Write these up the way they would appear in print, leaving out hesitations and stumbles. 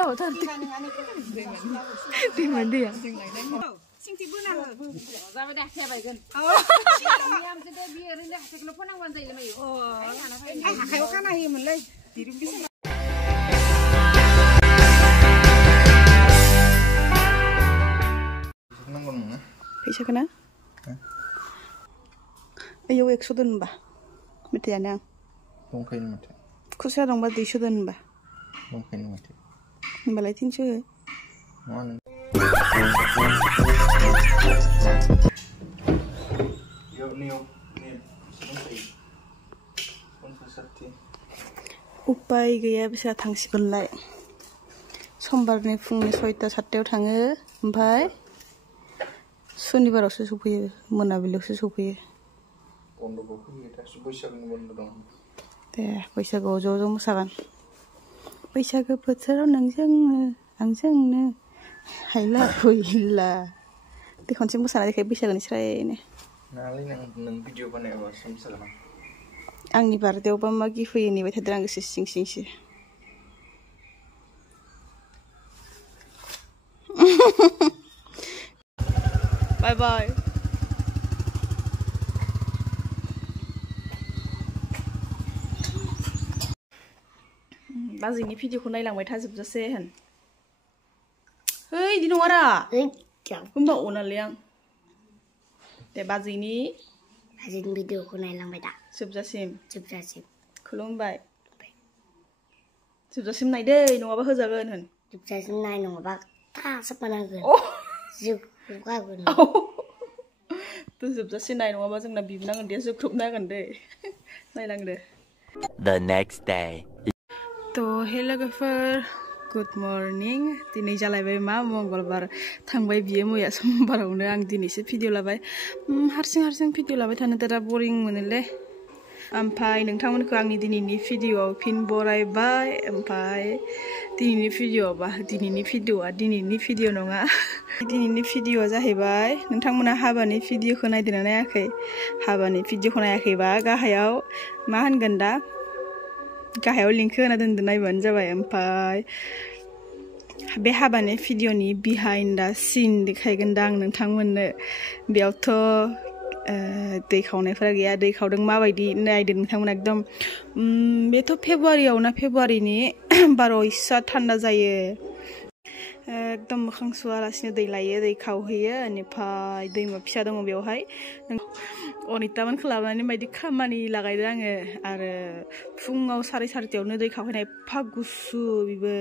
Tahu tahu. Di mana dia? Sing tibu na. Sama dah saya bagikan. Diam sedih biar dah sekolah pun ang wantai lama yuk. Kayo kan ahi mulai. Diri bisa. Bisa kena? Ayo 100 don ba. Mete yana. Mungkin mate. Kusa dong ba 200 don ba. Mungkin mate. Balai 300. Mana? Yo new. उपाय गैया बिसा थांसिगोनलाय समबारनि फुंनि 6टा 7टायाव थाङो ओमफ्राय शनिबारावसो सफैयो मोनाबिलियावसो सफैयो बन्द'बो फैयो दा बैसागुनि बन्द' दं दे बैसागुआव ज' मोसागोन बैसागु बोथोराव नोंजोंनो आंजोंनो हायला हुइला बे खनसे मोसाना देखाय बैसागुनि स्रायनो नालाय नों भिडिअ बानायाबा मोसागोन आंनि बार्थडेआवबा मा गिफ्ट होयो नेबाय थादों आं गोसो सिंसो बाय बाय बाजैनि भिडिअखौ नायलांबाय थाजोबजासे होन है इदि नङारा होमबा अनालै आं दे बाजैनि भिडिअखौ नायलांबाय दा जोबजासिम खुलुमबाय जोबजासिम नायदै नङाबा होजागोन होन जोबजासिम नाय नङाबा थासोबानांगोन जोबखागोन तो जोबजासिम नाय नङाबा जोंना बिबनांगोन दे जोख्रुबनांगोन दे नायलांदो The next day. तो हे लोगोफोर गुड मर्निं दिनै जालायबाय मा मंगलबार थांबाय बियो मैया समबारावनो आं दिनैसो भिडिअ लाबाय हारसिं भिडिअ लाबाय थानो दा बरिं मोनोलै ओमफ्राय नोंथांमोनखौ आंनि दिनैनि भिडिअआव फिन बरायबाय ओमफ्राय दिनैनि भिडिअ नङा दिनैनि भिडिअआ जाहैबाय नोंथांमोना हाबानि भिडिअखौ नायदोंना नायाखै हाबानि भिडिअखौ नायाखैबा गाहायाव मा होनगोन दा गाहायाव लिंक होना दोनदो नायबानो जाबाय ओमफ्राय बे हाबानि भिडिअनि बिहाइन्ड दा सिन देखायगोन दा आं नोंथांमोननो बेयावथ' दै खावनायफोरा गैया दै खावदों माबायदि नायदो नोंथांमोना एकदम बेथ' फेब्रुवारिनि 12 इसा थान्दा जायो एकदम मोखां सुवालासिनो दै लायो दै खावहैयो बेनिफ्राय दैमा फिसा दङ बेवहाय अनितामोनखौ लाबोनानै बायदि खामानि लागायदो आङो आरो फुङाव 4:30आवनो दै खावहैनाय एफा गुसु बेबो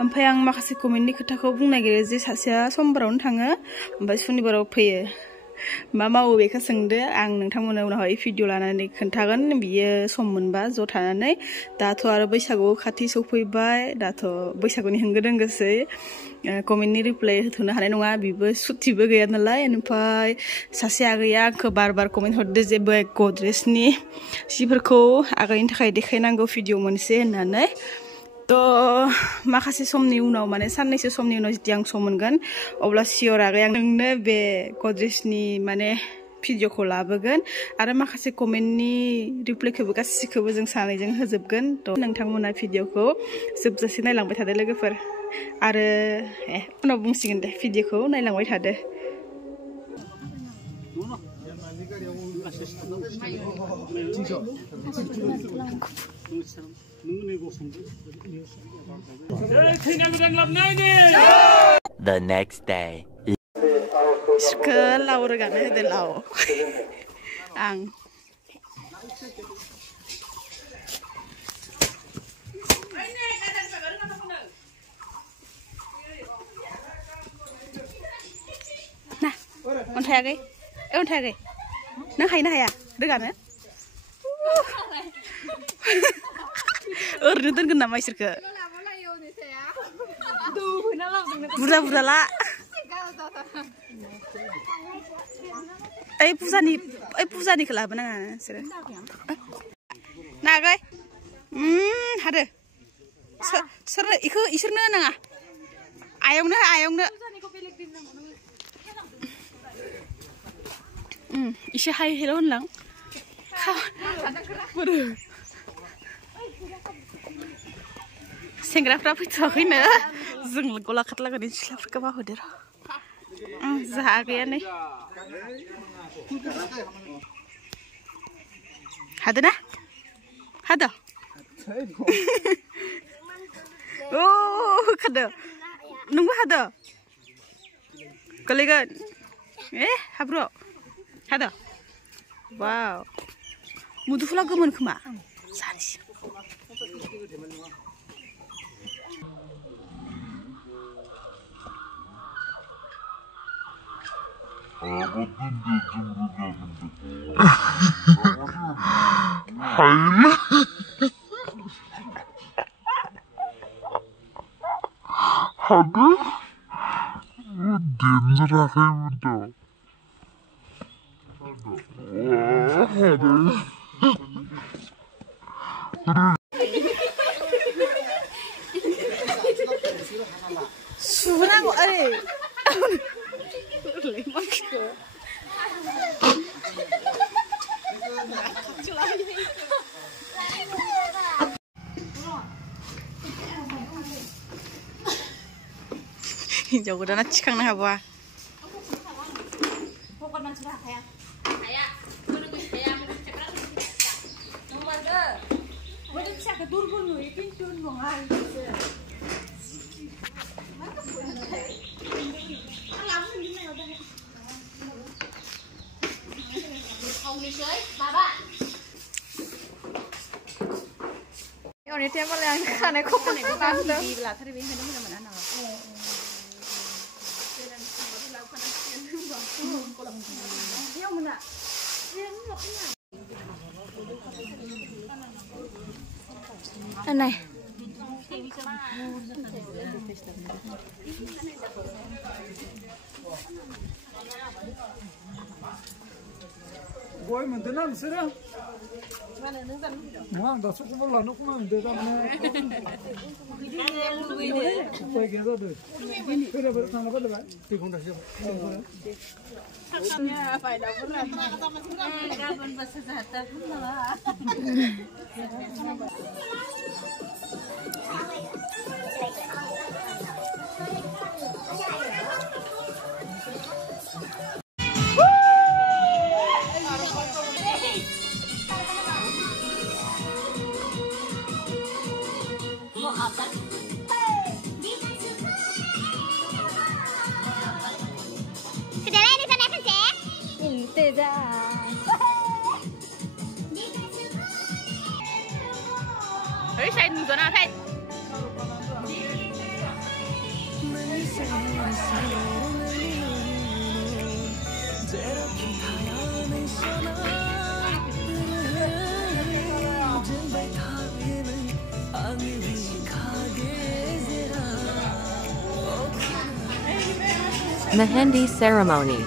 ओमफ्राय आं माखासे कमेन्टनि खोथाखौ बुंनो नागिरो जे सासेया समबारावनो थाङो ओमफ्राय सुनिबाराव फैयो मा मावो बेखौ सोंदो आं नोंथांमोननो उनावहाय भिडिअ लानानै खोन्थागोन बियो सम मोनबा ज' थानानै दाथ' आरो बैसागु खाथि सफैबाय दाथ' बैसागुनि होंगो दोंगोसै कमेन्टनि रिप्लाइ होथ'नो हानाय नङा बिबो सुटिबो गैया नालाय ओमफ्राय सासे आगैया आंखौ बार कमेन्ट हरदो जे बे गद्रेजनि सिफोरखौ आगैनि थाखाय देखायनांगौ भिडिअ मोनसे होननानै थ' माखासे समनि उनाव माने साननैसो समनि उनाव जुदि आं सम मोनगोन अब्ला सियर आगै आं नोंनो बे गद्रेजनि माने भिडिअखौ लाबोगोन आरो माखासे कमेन्टनि रिप्लाइखौबो गासिखौबो जों सानैजों होजोबगोन थ' नोंथांमोना भिडिअखौ जोबजासे नायलांबाय थादो लोगोफोर आरो उनाव बुंसिगोन दे भिडिअखौ नायलांबाय थादो The next day. इसोरखौ लाव रोगानो होदो लाव आं ना अन्थायाखै अन्थायाखै नों हायनो हाया रोगानो ओरैनो दोनगोन नामा इसोरखौ बुरजा ला ओइ फुजानिखौ लाबोनाङा नोंसोरो नागै हादो सोर इखौ इसोरनो नाङा आयंनो इसे हाय हेल' होनलां सेंग्राफ्रा फैथ'वाखैनो जों गलाघाट लागोनि सिख्लाफोरखौ मावहोदो र' जोंहा गैया नै हादो ना हादो ओ खादो नोंबो हादो गोलैगोन हाब्रु हादो वाव मुदुफुला गोमोन खोमा सानैसो 수분하고 아래 저거나 치강나 하봐. Ini tiap kali yang kana kok nih kan tuh. Di belah tadi ini kan mana mana. Yang mana? Aneh. Boy mentenan serang. Mana dah suku bola nak mana dia mana? Boy kerja tu. Kerja berapa nama dah? Tiga dah siapa? Faedah pula. Kapan bahasa sehatan pun lah. Hãy xem người nào thấy. Mehendi ceremony.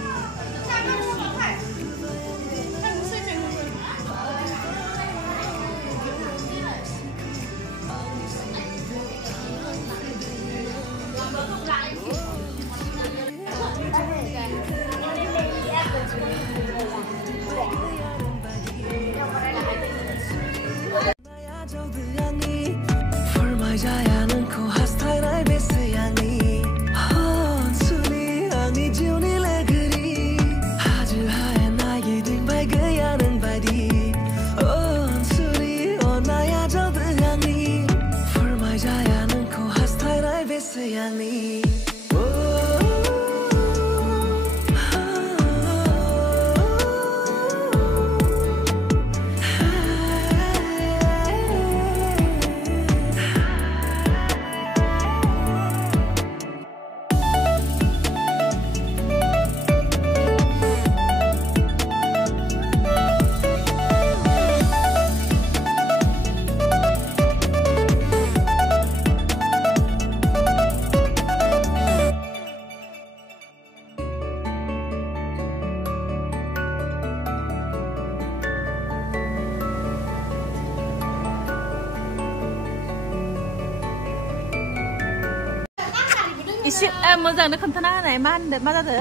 इसे मोजांनो खोन्थाना होनाय मा होनदो मा जादो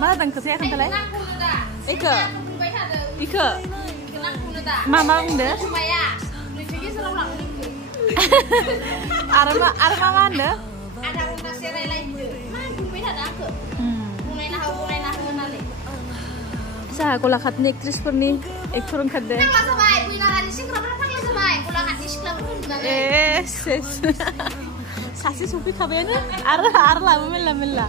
मा जादों खोथाया खोन्थालाय इखो मा मा बुंदो Arah mama anda? Ada unas serai lain je. Mana bumi ada aku? Mulai nah nale. Saya aku lakat nih aktris perni, aktor angkat deh. Nang masa baik, bina hari sih kerana nang masa baik. Pulang hati sekolah pun nale. Sasi supi kabarnya? Arah lah, mela.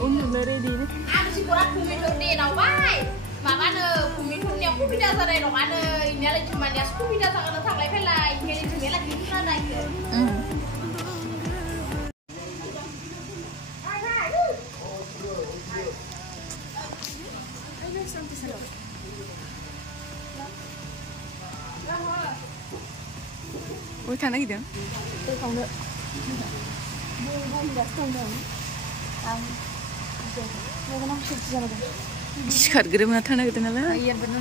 Nere di ini. Ada sih kurang bumi tur di nau baik. Makanya bumi turnya aku tidak sadar dong. Ada ini lagi cuma dia aku tidak sadar tentang lain lain. Jadi cuma lagi kita lagi. Ôi thằng này kìa. Tôi không được. 시카르그레만 타나 그랬나? Iya benar.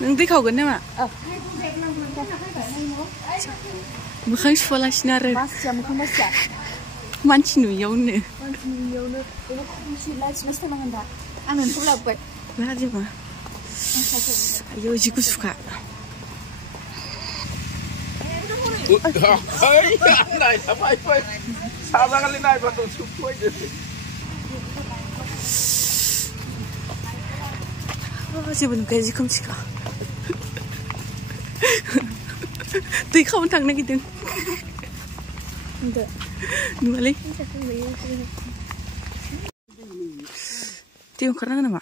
능디 가겠네 마. 무슨 스폴라시나를 Mas jam kamu siap. 만치 누이오네. Ini kunci light mesti menghendak. Anu pula buat. 하지 마. 아유 지구 수가. Này sao phải vậy? Sao ra cái lên này mà tôi chụp quay được? 집은 돼지 컴치가. 또 가면 당나기든. 근데 누가 래? 뛰어 가라 그나마.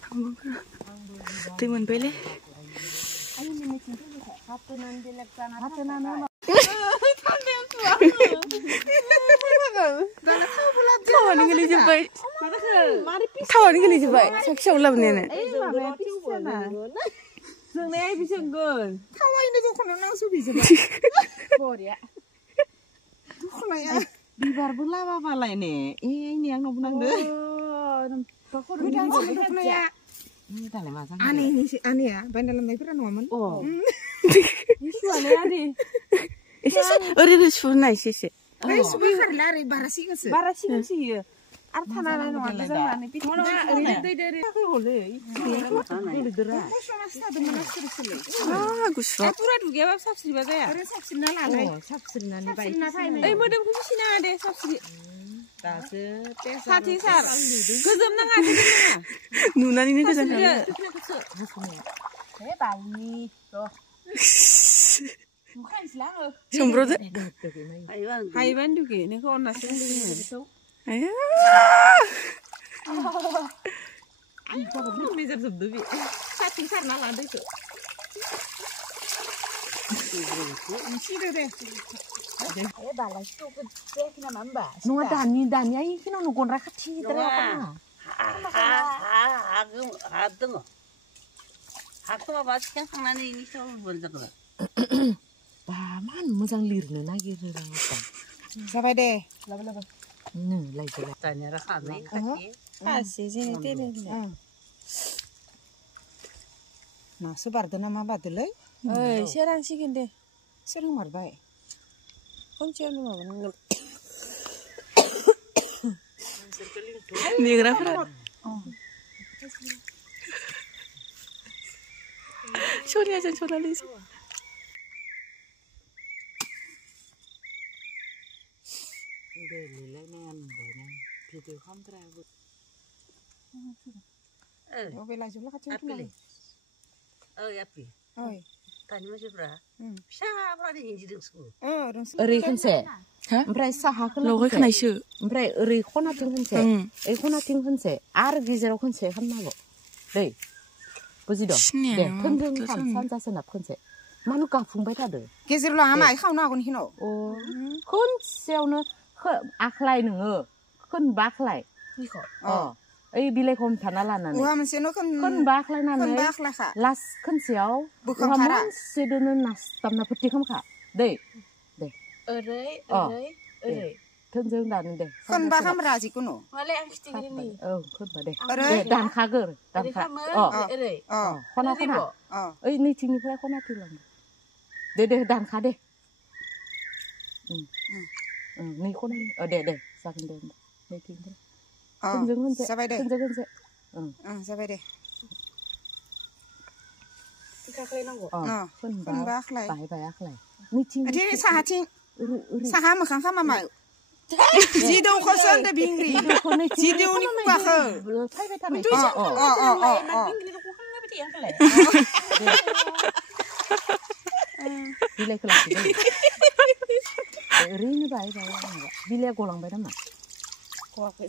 한번 그래. 뛰면 belé. 타워는 게 리지 바이. 타워는 게 리지 바이. sak시 올라오네. Sungai bisa gun. Tawa ini tuh kono langsung bisa. Boria. Bibar pun lama malah ini. Ini yang nong deh. Udah kono ya. Ini tali masak. Aneh ini sih aneh ya. Ban dalam itu kan momen. Oh. Ini suara adi. 어리를 주나 이시시. Wes sebentar lari barasi kan sih. Barasi sih ya. Artana lah nong ada zaman ini. Mana dari aku boleh. Ini derah. 아, 구수. Pura juga bab sabsri baca ya. Terus sabsin nalai. Oh, sabsri nani baik. Eh, modem kusi na deh sabsri. Sati sar. Gozom nang ada di mana? 누나니는 그잖아. Eh, Bali. Tuh. Bukan selalu. 정브로드? Haiwan juga. Ini kok nasi gitu. 아야. Ini jam dua. Sati sar nang ada itu. Eh, balas tuh ke kena nambah. Nunggu dani ay kena nunggu rakat sih ternyata. 학교가 맛있게 상난에 이니 시험을 본다 그래. Baman musang lirna lagi rerang apa. Sampai deh. Lagi. 다녀라 가네 같이. Kasih sini tidak. Nah, sebar tuh nama badulai. Eh, serang sih gede. Sering marbai. Kunci anu apa? 네가 그래. 소리하자 전화리지. Beli nen bene. Video kontra. Oh, bela juga kacau 아플리. 야피. Oi. 다니면 싶어라. 샤브라디 인지등 수. Eri kense. Mbrai saha ke 로그 하나씩. Mbrai eri kona ting kense. Kona ting kense. Ar gizero kense kan nabo. Dei. Buzido. 신이야. 튼튼 한 산자서 납 kense. Manuka fungbai tade. Geser lo ama kau nak kon hino. Oh. Kun seuna ke akhlai nenge. Kun baklai. Oh. Bilai kom tanala nane. Wah, masih no kan. Kun baklai nane. Kan baklah kak. Las kun seau. Bukan kara. Sedene nas tamna putih kam kak. Dei. 어레이. Tunjung dan deh. Kan bakam raji kuno. 원래 안 시키니. Oh, kun bade. Ore. Dan kager. Dan kak. Oh. 어레이. Oh. Kona kona. Oh. Ni cini pula kona tulang. Deh dan kade. Ni kona. Oh, deh. Sakin deh. Ni cini. Oh. Tunjung kunce. Sampai deh. Tunjung kunce. Sampai deh. फोनबा आखलाय बाहाय आखलाय मिथिं आथिं साहाथिं साहा मोखां खामा मा जिदौखौसो होनदो बिंग्रि जिदौनि खुगाखौ फैबाय थानाय बिलाइखौ लाखिबाय ओरैनो बाहाय बिलाइया गलांबाय नामा गवाखै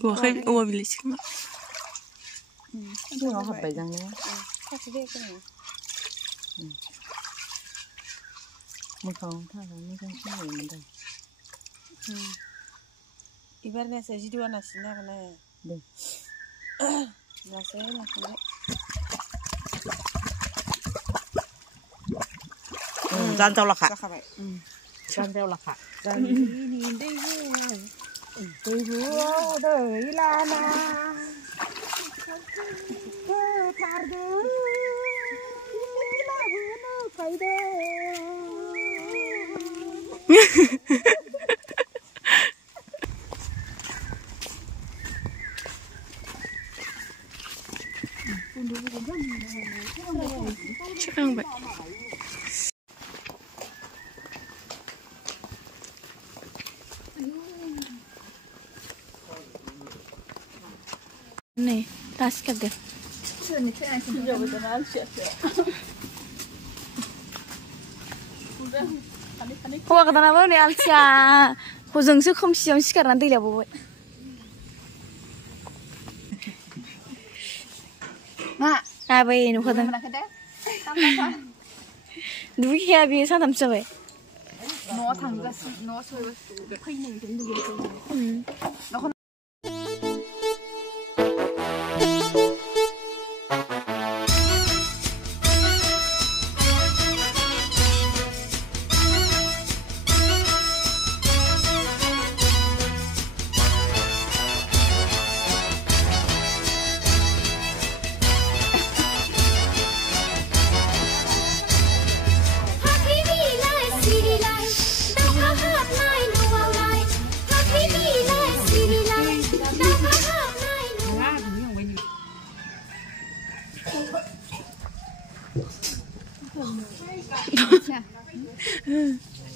औवा बिलाइसो खोमा सिङाव हाबबाय जांनो मोखाङाव थाङा मोजां सिनायोमोन दा इबारनियासो जिदौआ नासिनो हागोन दे नासो नाखौलाय जानजावलाखा जाखाबाय जानजावलाखा दैहुआव दै लाना फोथारदों लाबोनो फैदों सोरांबाय नै दासो सिखारदो हौवा गोदानाबो नै आलसिया हजोंसो खोमसियावनो सिखारनानै दै लाबोबाय मा आबै नुखादों दुगैखाया बेयो सानथामसो जाबाय न'आव थांगासिनो न'आव सहैबाय फैनायनिफ्रायनो दुगैयाखै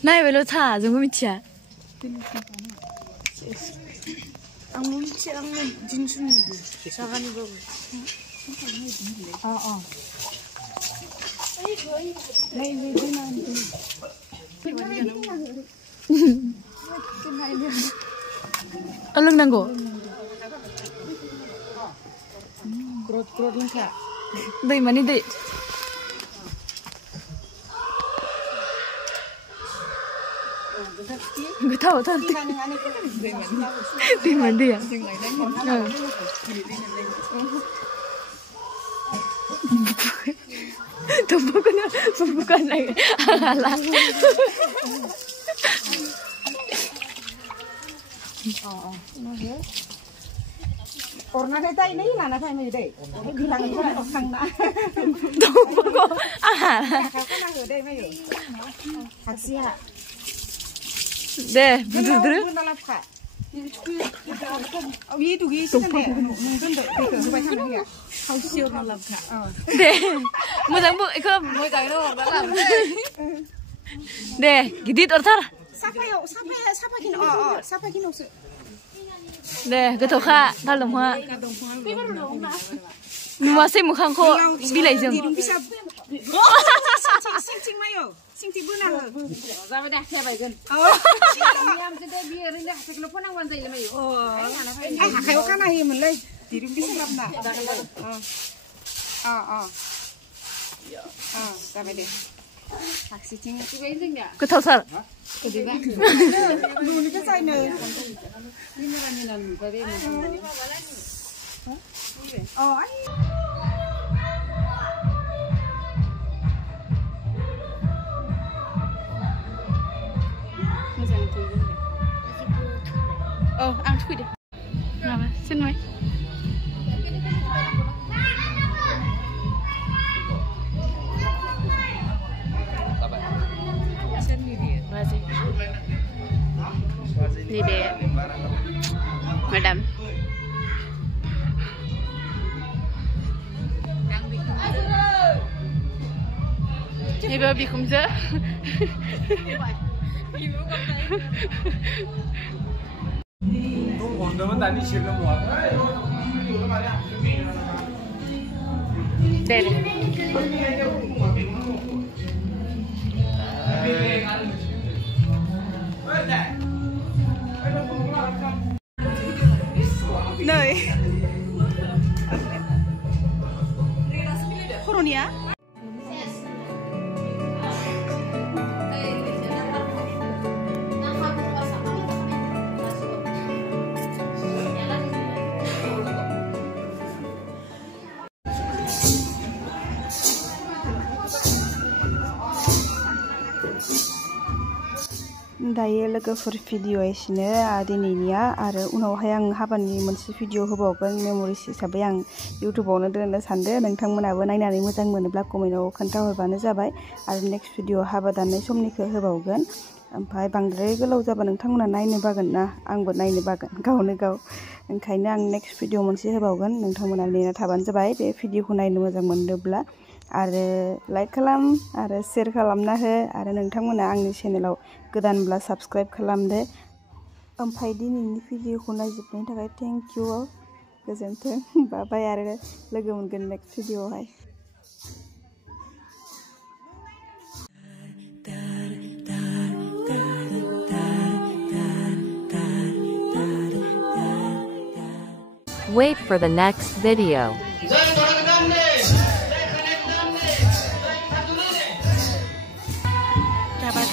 नायबायल' था जोंबो मिथिया आंबो मिथिया आङो दिनसुनिबो जागानिबाबो लोंनांगौ दैमानि दै गोथावथार दैमानि दैया bukan lagi ala Orna deh tay ini mana tay ini deh, bilang itu orang nak. Tunggu kok, ah. Kakak nak deh mayu. Hasia. Deh, betul. Oh iya tuh gis kan deh, mungkin deh, itu supaya kan ya. Hasia nolak kak. Deh, mudah bu, ikut mau kau itu dalam. Deh, gidit ortar. Siapa gini sih? Deh, gotoh kak, dalam kak. Nuasai mukhang kok bilai jeng. Sing mayo, sing tibu nah. Zaman dah saya bagian. Oh, Yang sudah biar ini sekolah pun angwan saya mayu. kayak kan ahi mulai. Dirim bisa lap nak. Sampai deh. Taksi cing itu benzing ya. Gotoh sar. Dulu ke sana. Ini raminan beri. Oh, ani. Oh, ang cuy deh. Nama, xin mời. Ni dia, madam. Ibu bikumja. Nung hondaman tadi sirna muat. Dere. Noi. Koronia? दायो लोगोफोर भिडिअ एसेनो दिनैनिया आरो उनावहाय आं हाबानि मोनसे भिडिअ होबावगोन मेम'रिस हिसाबै आं इउटुबावनो दोननो सानदों नोंथांमोनाबो नायनानै मोजां मोनोब्ला कमेन्टआव खोन्थाहरबानो जाबाय आरो नेक्स्ट भिडिअ हाबा दाननाय समनिखौ होबावगोन ओमफ्राय बांद्राय गोलाव जाबा नोंथांमोना नायनो बागोन ना आंबो नायनो बागोन गावनो गाव ओंखायनो आं नेक्स्ट भिडिअ मोनसे होबावगोन नोंथांमोना नेना थाबानो जाबाय बे भिडिअखौ नायनो मोजां मोनोब्ला आरो लाइक खालाम आरो शेयार खालामना हो आरो नोंथांमोना आंनि चेनेलाव गोदानब्ला साबस्क्राइब खालामदो ओमफ्राय दिनैनि भिडिअखौ नायजोबनायनि थाखाय थेंक इउ गोजोन्थों बाय आरो लोगो मोनगोन नेक्स्ट भिडिअआवहाय Wait for the next video. Dapat